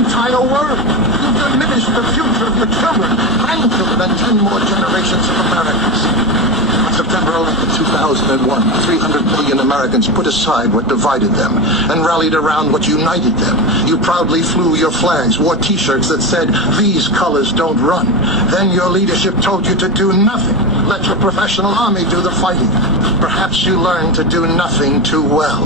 entire world. You've diminished the future of your children, grandchildren, and 10 more generations of Americans. On September 11, 2001, 300 million Americans put aside what divided them and rallied around what united them. You proudly flew your flags, wore T-shirts that said, "These colors don't run." Then your leadership told you to do nothing. Let your professional army do the fighting. Perhaps you learned to do nothing too well.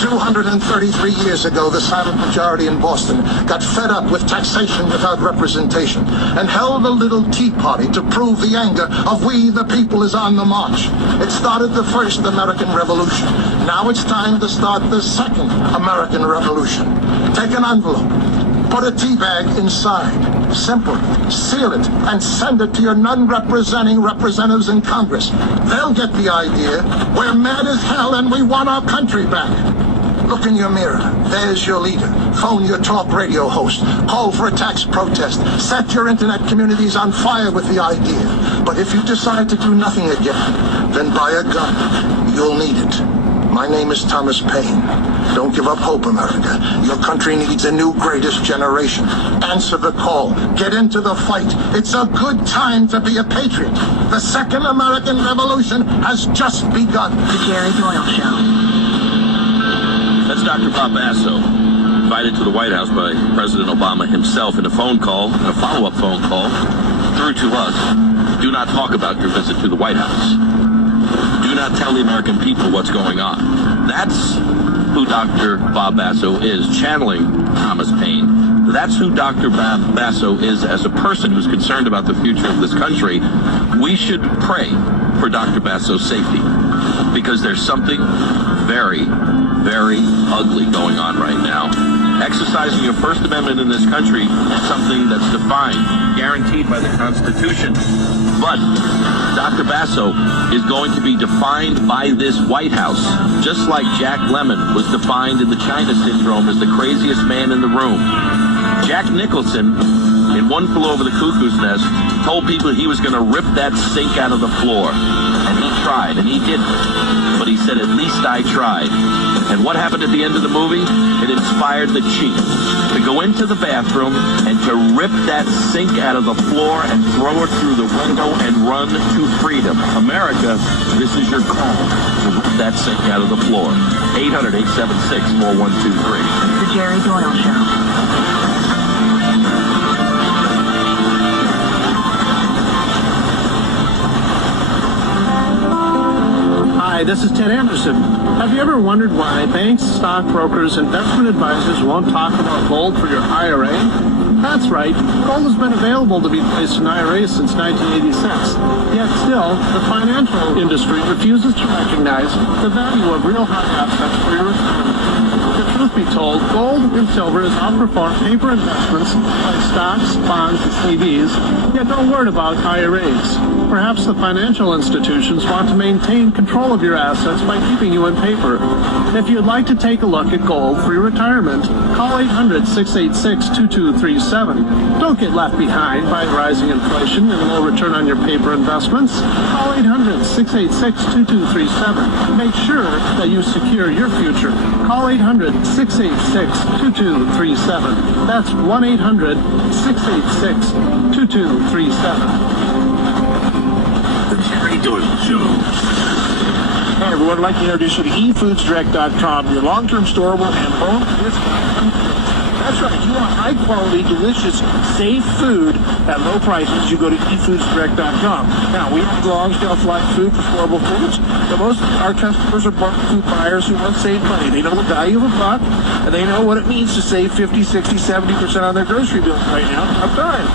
233 years ago, the silent majority in Boston got fed up with taxation without representation and held a little tea party to prove the anger of we the people is on the march. It started the first American Revolution. Now it's time to start the second American Revolution. Take an envelope, put a tea bag inside. Simple. Seal it and send it to your non-representing representatives in Congress. They'll get the idea. We're mad as hell and we want our country back. Look in your mirror. There's your leader. Phone your talk radio host. Call for a tax protest. Set your internet communities on fire with the idea. But if you decide to do nothing again, then buy a gun. You'll need it. My name is Thomas Paine. Don't give up hope, America. Your country needs a new greatest generation. Answer the call. Get into the fight. It's a good time to be a patriot. The second American Revolution has just begun. The Jerry Doyle Show. That's Dr. Bob Basso, invited to the White House by President Obama himself in a phone call, and a follow-up phone call through to us. Do not talk about your visit to the White House. Do not tell the American people what's going on. That's who Dr. Bob Basso is, channeling Thomas Paine. That's who Dr. Bob Basso is as a person who's concerned about the future of this country. We should pray for Dr. Basso's safety, because there's something very, very ugly going on right now. Exercising your First Amendment in this country is something that's defined, guaranteed by the Constitution. But Dr. Basso is going to be defined by this White House, just like Jack Lemmon was defined in the China Syndrome as the craziest man in the room. Jack Nicholson, in One Flew Over the Cuckoo's Nest, told people he was going to rip that sink out of the floor. And he tried, and he didn't. But he said, "At least I tried." And what happened at the end of the movie? It inspired the chief to go into the bathroom and to rip that sink out of the floor and throw it through the window and run to freedom. America, this is your call to rip that sink out of the floor. 800-876-4123. The Jerry Doyle Show. Hi, this is Ted Anderson. Have you ever wondered why banks, stockbrokers, investment advisors won't talk about gold for your IRA? That's right. Gold has been available to be placed in IRAs since 1986. Yet still, the financial industry refuses to recognize the value of real hard assets for your retirement. The truth be told, gold and silver has outperformed paper investments like stocks, bonds, and CDs, yet don't worry about IRAs. Perhaps the financial institutions want to maintain control of your assets by keeping you in paper. If you'd like to take a look at gold for your retirement, call 800-686-2237. Don't get left behind by rising inflation and low return on your paper investments. Call 800-686-2237. Make sure that you secure your future. Call 800-686-2237. That's 1-800-686-2237. The Jerry Doyle Show. Hey everyone, I'd like to introduce you to eFoodsDirect.com, your long-term storable and home discount. That's right, if you want high-quality, delicious, safe food at low prices, you go to eFoodsDirect.com. Now, we have long shelf life food for storable foods, but most of our customers are bulk food buyers who want to save money. They know the value of a buck, and they know what it means to save 50, 60, 70% on their grocery bills right now. Tough time.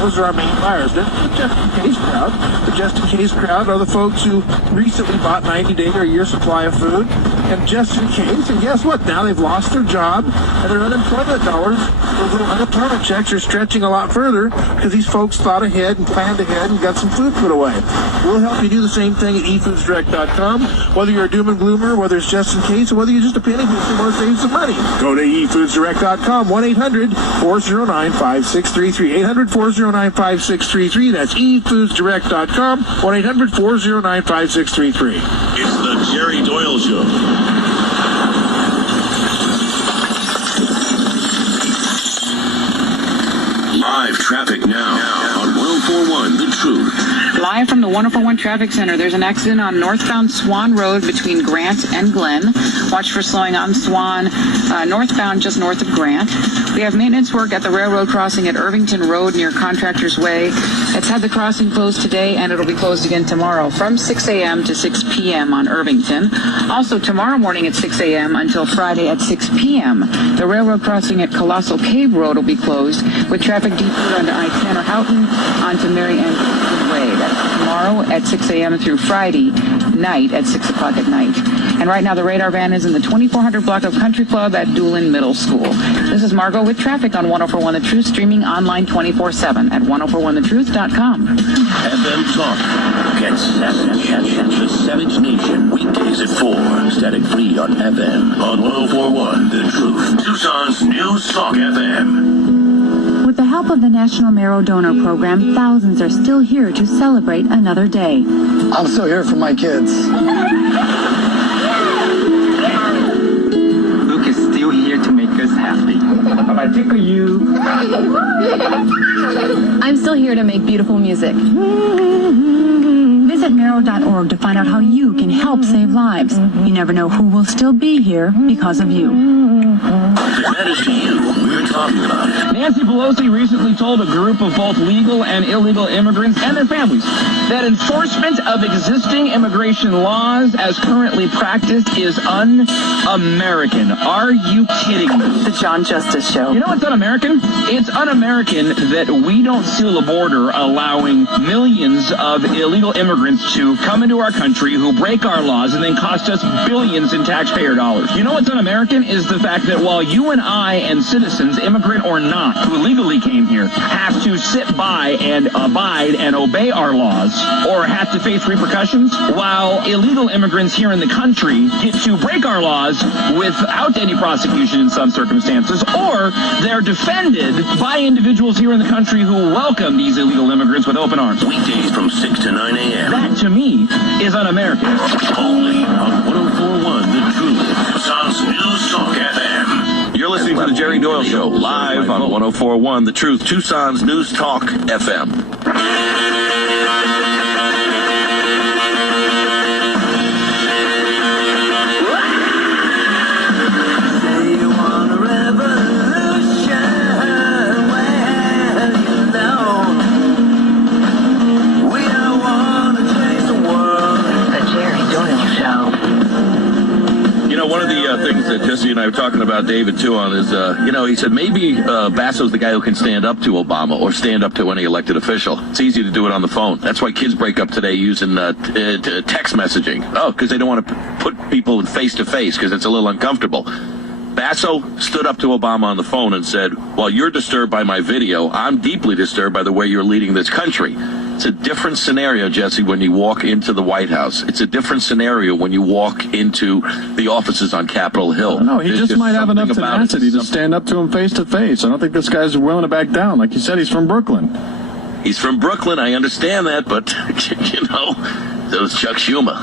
Those are our main buyers. Then the just-in-case crowd. The just-in-case crowd are the folks who recently bought 90-day or a year supply of food, and just in case, and guess what? Now they've lost their job, and their unemployment dollars, those little unemployment checks are stretching a lot further because these folks thought ahead and planned ahead and got some food put away. We'll help you do the same thing at eFoodsDirect.com, whether you're a doom and gloomer, whether it's just in case, or whether you're just a penny who want to save some money. Go to eFoodsDirect.com, 1-800-409-5633, 800-409-5633. That's eFoodsDirect.com, 1-800-409-5633. It's the Jerry Doyle Show. Traffic now on 1041 The Truth. Live from the 1041 Traffic Center, there's an accident on northbound Swan Road between Grant and Glen. Watch for slowing on Swan, northbound just north of Grant. We have maintenance work at the railroad crossing at Irvington Road near Contractors Way. It's had the crossing closed today, and it'll be closed again tomorrow from 6 a.m. to 6 p.m. on Irvington. Also, tomorrow morning at 6 a.m. until Friday at 6 p.m. The railroad crossing at Colossal Cave Road will be closed, with traffic detoured onto I-10 or Houghton onto Mary Ann Way. That's tomorrow at 6 a.m. through Friday night at 6 o'clock at night. And right now, the radar van is in the 2400 block of Country Club at Doolin Middle School. This is Margot with traffic on 1041 The Truth, streaming online 24/7 at 1041thetruth.com. FM Talk. Get the Savage Nation weekdays at 4. Static free on FM on 1041 The Truth. Tucson's new Talk FM. With the help of the National Marrow Donor Program, thousands are still here to celebrate another day. I'm still here for my kids. Luke is still here to make us happy. If I tickle you... I'm still here to make beautiful music. Visit marrow.org to find out how you can help save lives. You never know who will still be here because of you. If it matters to you, we're talking about it. Nancy Pelosi recently told a group of both legal and illegal immigrants and their families that enforcement of existing immigration laws as currently practiced is un-American. Are you kidding me? The John Justice Show. You know what's un-American? It's un-American that we don't seal the border, allowing millions of illegal immigrants to come into our country who break our laws and then cost us billions in taxpayer dollars. You know what's un-American is the fact that while you and I and citizens, immigrant or not, who legally came here, have to sit by and abide and obey our laws or have to face repercussions, while illegal immigrants here in the country get to break our laws without any prosecution in some circumstances, or they're defended by individuals here in the country who welcome these illegal immigrants with open arms. Weekdays from 6 to 9 a.m. That, to me, is un-American. Only on 1041 The Truth. Tucson's News Talk FM. You're listening to the Jerry Doyle Show, live on 1041 The Truth, Tucson's News Talk FM. One of the things that Jesse and I were talking about David, too, on is, he said maybe Basso's the guy who can stand up to Obama or stand up to any elected official. It's easy to do it on the phone. That's why kids break up today using text messaging. Oh, because they don't want to put people face-to-face because it's a little uncomfortable. Basso stood up to Obama on the phone and said, while you're disturbed by my video, I'm deeply disturbed by the way you're leading this country. It's a different scenario, Jesse, when you walk into the White House. It's a different scenario when you walk into the offices on Capitol Hill. No, he just might have enough tenacity to stand up to him face to face. I don't think this guy's willing to back down. Like you said, he's from Brooklyn. He's from Brooklyn. I understand that, but, so is Chuck Schumer.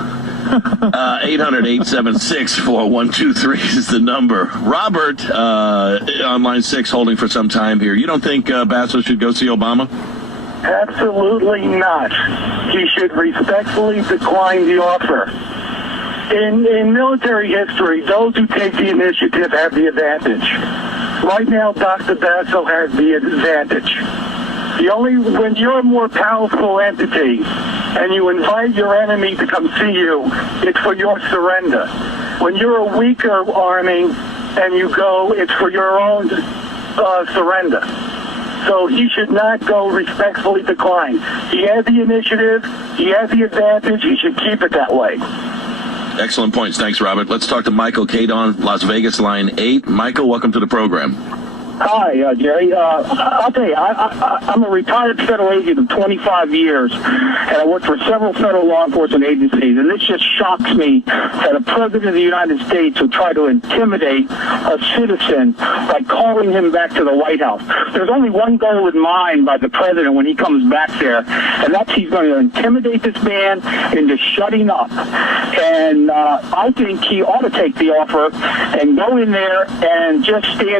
800-876-4123 is the number. Robert, on line 6, holding for some time here. You don't think Basso should go see Obama? Absolutely not. He should respectfully decline the offer. In military history, those who take the initiative have the advantage. Right now, Dr. Basso has the advantage. When you're a more powerful entity and you invite your enemy to come see you, it's for your surrender. When you're a weaker army and you go, it's for your own surrender. So he should not go, respectfully decline. He has the initiative. He has the advantage. He should keep it that way. Excellent points. Thanks, Robert. Let's talk to Michael Cadon, Las Vegas, line 8. Michael, welcome to the program. Hi, Jerry. I'll tell you, I'm a retired federal agent of 25 years, and I work for several federal law enforcement agencies, and this just shocks me that a president of the United States would try to intimidate a citizen by calling him back to the White House. There's only one goal in mind by the president when he comes back there, and that's he's going to intimidate this man into shutting up. And I think he ought to take the offer and go in there and just stand